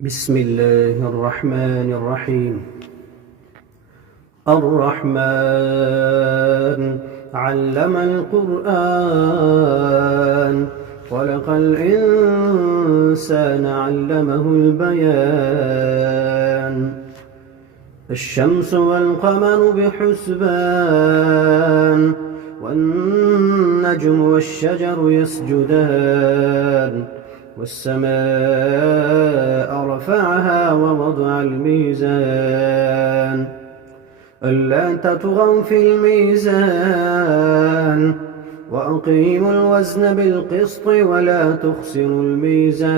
بسم الله الرحمن الرحيم. الرحمن علم القرآن خلق الإنسان علمه البيان. الشمس والقمر بحسبان والنجم والشجر يسجدان والسماء رفعها ووضع الميزان ألا تطغوا في الميزان وأقيموا الوزن بالقسط ولا تخسروا الميزان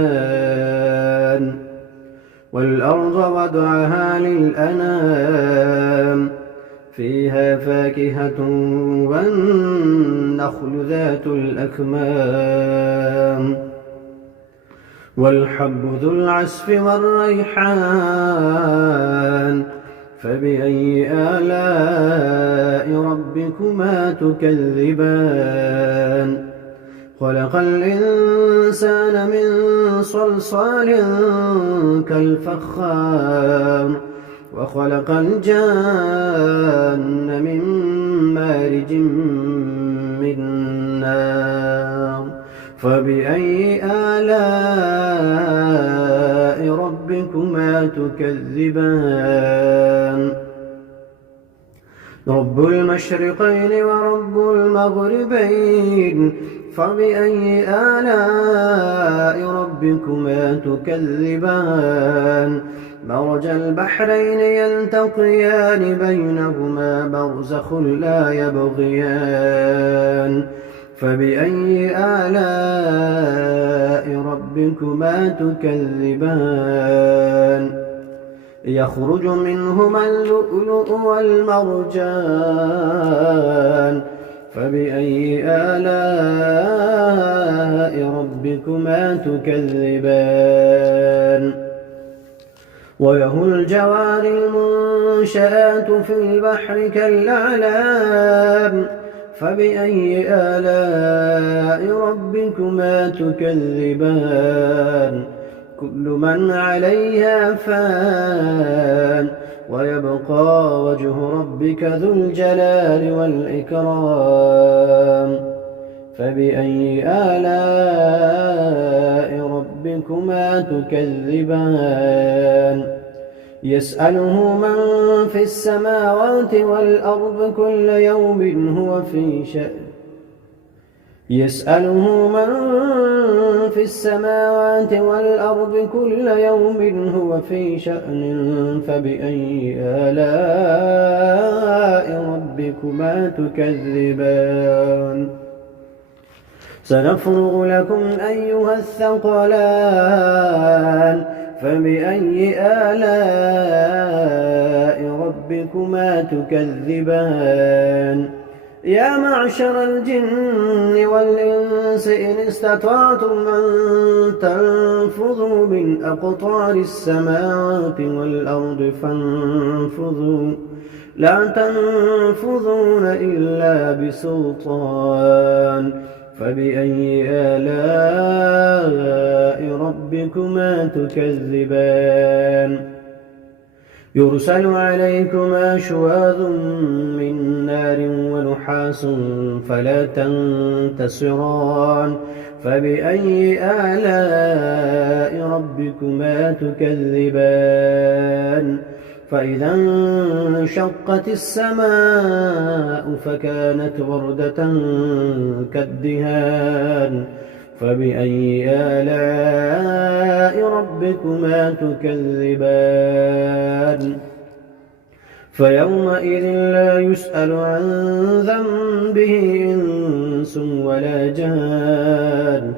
والأرض وضعها للأنام فيها فاكهة والنخل ذات الأكمام والحب ذو العصف والريحان فبأي آلاء ربكما تكذبان. خلق الإنسان من صلصال كالفخار وخلق الجان من مارج من نار فبأي آلاء ربكما تكذبان. رب المشرقين ورب المغربين فبأي آلاء ربكما تكذبان. مرج البحرين يلتقيان بينهما برزخ لا يبغيان فبأي آلاء ربكما تكذبان. يخرج منهما اللؤلؤ والمرجان فبأي آلاء ربكما تكذبان. وله الجوار المنشآت في البحر كالأعلام فبأي آلاء ربكما تكذبان. كل من عليها فان ويبقى وجه ربك ذو الجلال والإكرام فبأي آلاء ربكما تكذبان. يسأله من في السماوات والأرض كل يوم هو في شأن. يسأله من في السماوات والأرض كل يوم هو في شأن فبأي آلاء ربكما تكذبان. سنفرغ لكم أيها الثقلان فبأي آلاء ربكما تكذبان. يا معشر الجن والإنس إن استطعتم أن تنفذوا من أقطار السماوات والأرض فانفذوا لا تنفذون إلا بسلطان فبأي آلاء ربكما تكذبان. يرسل عليكما شواظ من نار ونحاس فلا تنتصران فبأي آلاء ربكما تكذبان. فإذا انشقت السماء فكانت وردة كالدهان فبأي آلاء ربكما تكذبان. فيومئذ لا يسأل عن ذنبه إنس ولا جان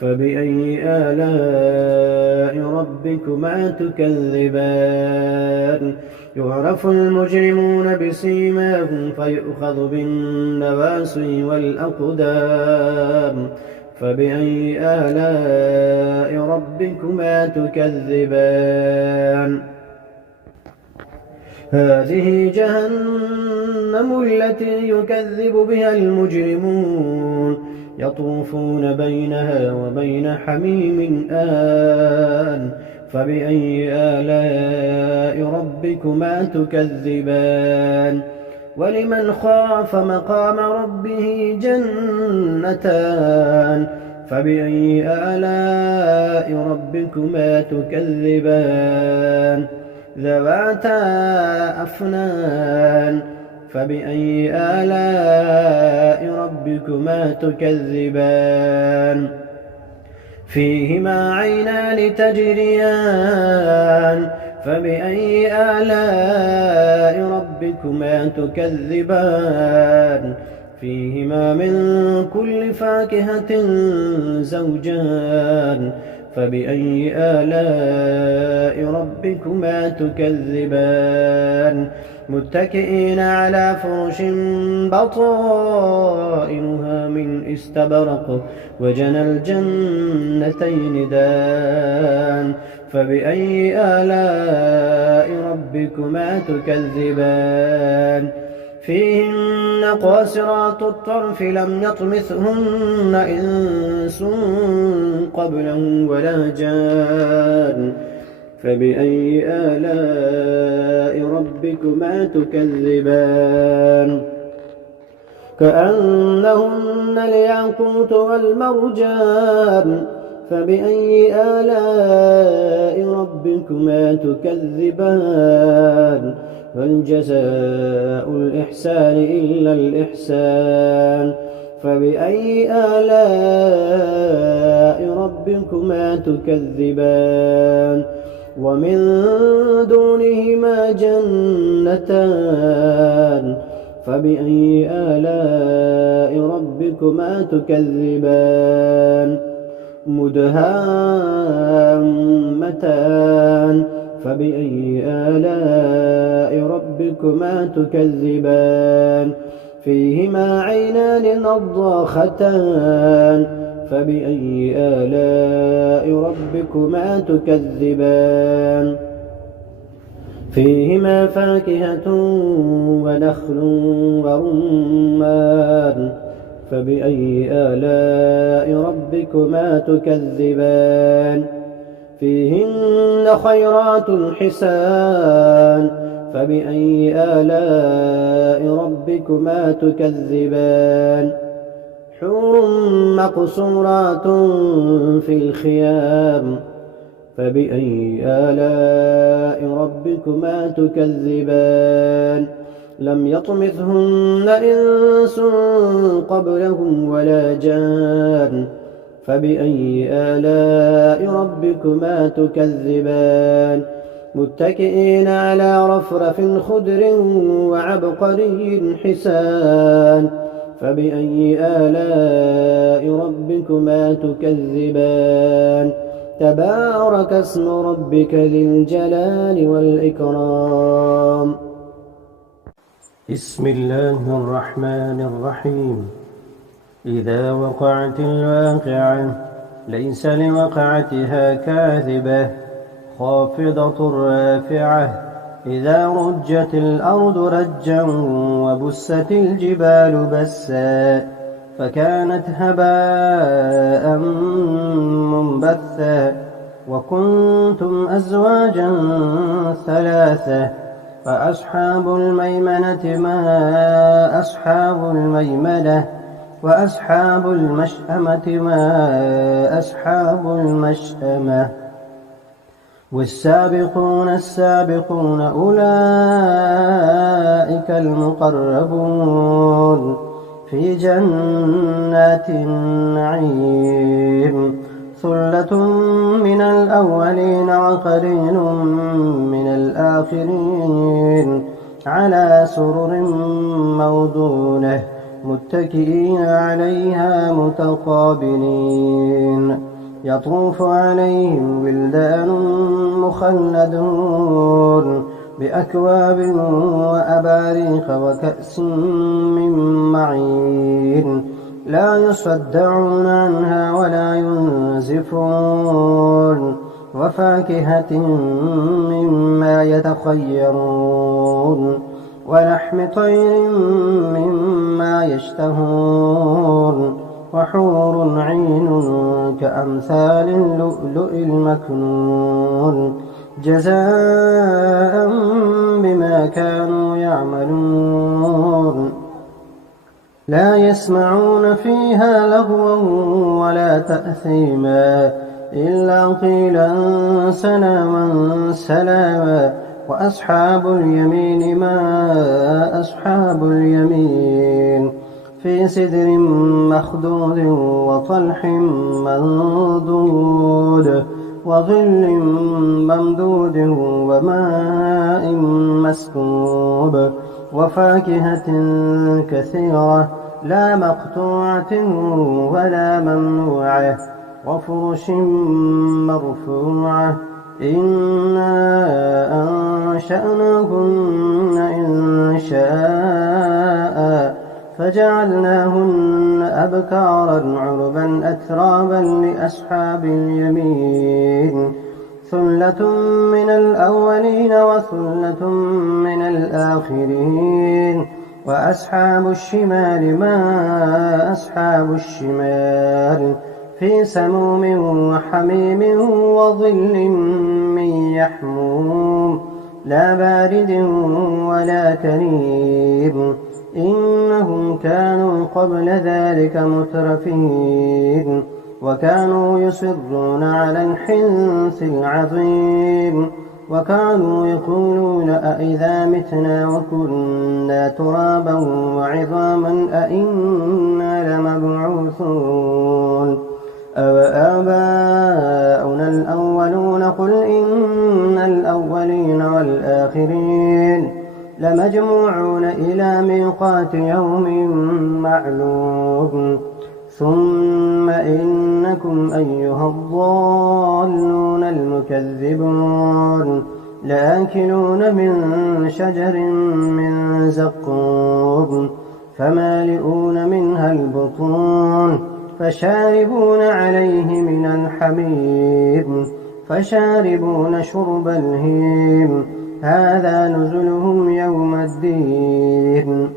فبأي آلاء ربكما تكذبان. يعرف المجرمون بسيماهم فيؤخذ بالنواصي والأقدام فبأي آلاء ربكما تكذبان. هذه جهنم التي يكذب بها المجرمون يطوفون بينها وبين حميم آن فبأي آلاء ربكما تكذبان ولمن خاف مقام ربه جنتان فبأي آلاء ربكما تكذبان ذواتا أفنان فبأي آلاء ربكما تكذبان فيهما عينان تجريان فبأي آلاء ربكما تكذبان فيهما من كل فاكهة زوجان فبأي آلاء ربكما تكذبان متكئين على فرش بطائنها من استبرق وجنى الجنتين دان فبأي آلاء ربكما تكذبان فيهن قاصرات الطرف لم يطمثهن إنس قبلهم ولا جان فبأي آلاء ربكما تكذبان كأنهن الياقوت والمرجان فبأي آلاء ربكما تكذبان هل جزاء الإحسان إلا الإحسان فبأي آلاء ربكما تكذبان ومن دونهما جنتان فبأي آلاء ربكما تكذبان مدهامتان فبأي آلاء ربكما تكذبان فيهما عينان نضاختان فبأي آلاء ربكما تكذبان فيهما فاكهة ونخل ورمان فبأي آلاء ربكما تكذبان فيهن خيرات حسان فبأي آلاء ربكما تكذبان حور مقصورات في الخيام فبأي آلاء ربكما تكذبان لم يطمثهن إنس قبلهم ولا جان فبأي آلاء ربكما تكذبان متكئين على رفرف خضر وعبقري حسان فبأي آلاء ربكما تكذبان تبارك اسم ربك ذي الجلال والإكرام بسم الله الرحمن الرحيم إذا وقعت الواقعة ليس لوقعتها كاذبة خافضة رافعة إذا رجت الأرض رجا وبست الجبال بسا فكانت هباء منبثا وكنتم أزواجا ثلاثة فأصحاب الميمنة ما أصحاب الميمنة وأصحاب المشأمة ما أصحاب المشأمة والسابقون السابقون أولئك المقربون في جنات النعيم ثلة من الأولين وقليل من الآخرين على سرر موضونة متكئين عليها متقابلين يطوف عليهم ولدان مخلدون بأكواب وأباريق وكأس من معين لا يصدعون عنها ولا ينزفون وفاكهة مما يتخيرون ولحم طير مما يشتهون وحور عين كأمثال اللؤلؤ المكنون جزاء بما كانوا يعملون لا يسمعون فيها لغوا ولا تأثيما إلا قيلا سلاما سلاما وأصحاب اليمين ما أصحاب اليمين في سدر مخضود وطلح منضود وظل ممدود وماء مسكوب وفاكهة كثيرة لا مقطوعة ولا ممنوعة وفرش مرفوعة إنا أنشأناهن إنشاء فجعلناهن أبكارا عربا أترابا لأصحاب اليمين ثلة من الأولين وثلة من الآخرين وأصحاب الشمال ما أصحاب الشمال في سموم وحميم وظل من يحموم لا بارد ولا كريم إنهم كانوا قبل ذلك مترفين وكانوا يصرون على الحنث العظيم وكانوا يقولون أئذا متنا وكنا ترابا وعظاما أئنا لمبعوثون أوآباؤنا الأولون قل إن الأولين والآخرين لمجموعون إلى ميقات يوم معلوم ثم إنكم أيها الضالون المكذبون لآكلون من شجر من زقوم فمالئون منها البطون فشاربون عليه من الحميم فشاربون شرب الهيم هذا نزلهم يوم الدين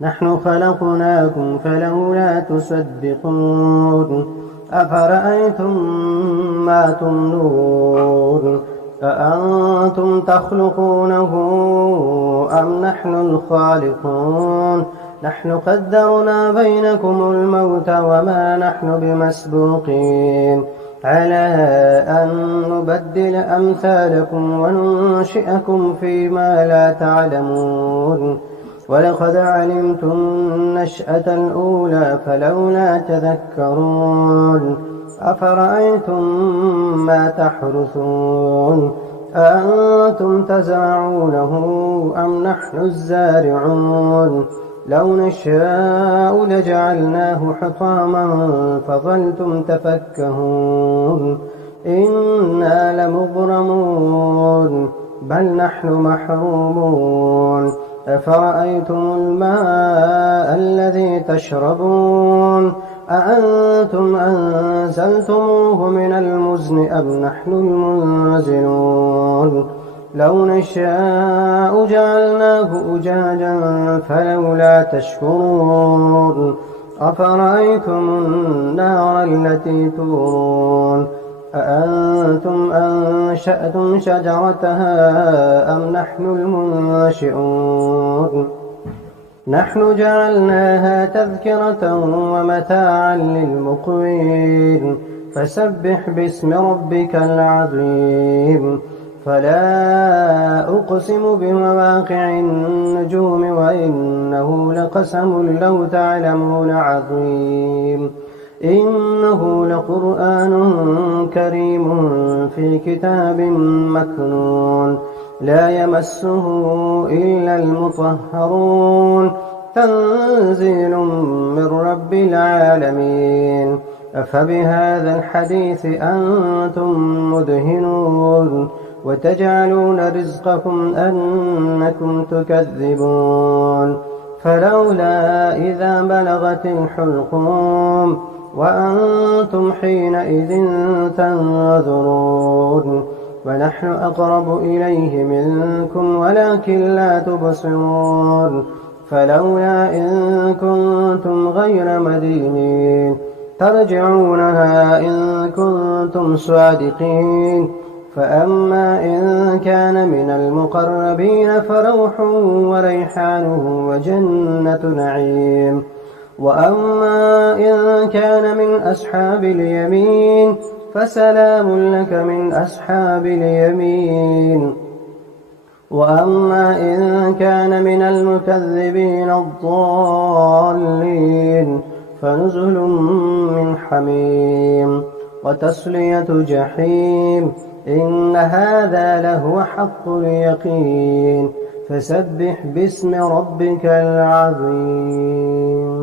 نحن خلقناكم فلولا تصدقون أفرأيتم ما تمنون أأنتم تخلقونه أم نحن الخالقون نحن قدرنا بينكم الموت وما نحن بمسبوقين على أن نبدل أمثالكم وننشئكم فيما لا تعلمون ولقد علمتم النشأة الأولى فلولا تذكرون أفرأيتم ما تحرثون أأنتم تزرعونه أم نحن الزارعون لو نشاء لجعلناه حطاما فظلتم تفكهون إنا لمغرمون بل نحن محرومون أفرأيتم الماء الذي تشربون أأنتم أنزلتموه من المزن أم نحن المنزلون لو نشاء جعلناه أجاجا فلولا تشكرون أفرأيتم النار التي تورون أأنتم أنشأتم شجرتها أم نحن المنشئون نحن جعلناها تذكرة ومتاعا للمقوين فسبح باسم ربك العظيم فلا أقسم بمواقع النجوم وإنه لقسم لو تعلمون عظيم إنه لقرآن كريم في كتاب مكنون لا يمسه إلا المطهرون تنزيل من رب العالمين أفبهذا الحديث أنتم مدهنون وتجعلون رزقكم أنكم تكذبون فلولا إذا بلغت الحلقوم وأنتم حينئذ تنظرون ونحن أقرب إليه منكم ولكن لا تبصرون فلولا إن كنتم غير مدينين ترجعونها إن كنتم صادقين فأما إن كان من المقربين فروح وريحان وجنة نعيم. وأما إن كان من أصحاب اليمين فسلام لك من أصحاب اليمين. وأما إن كان من المكذبين الضالين فنزل من حميم وتصلية جحيم. إن هذا لهو حق اليقين. فسبح باسم ربك العظيم.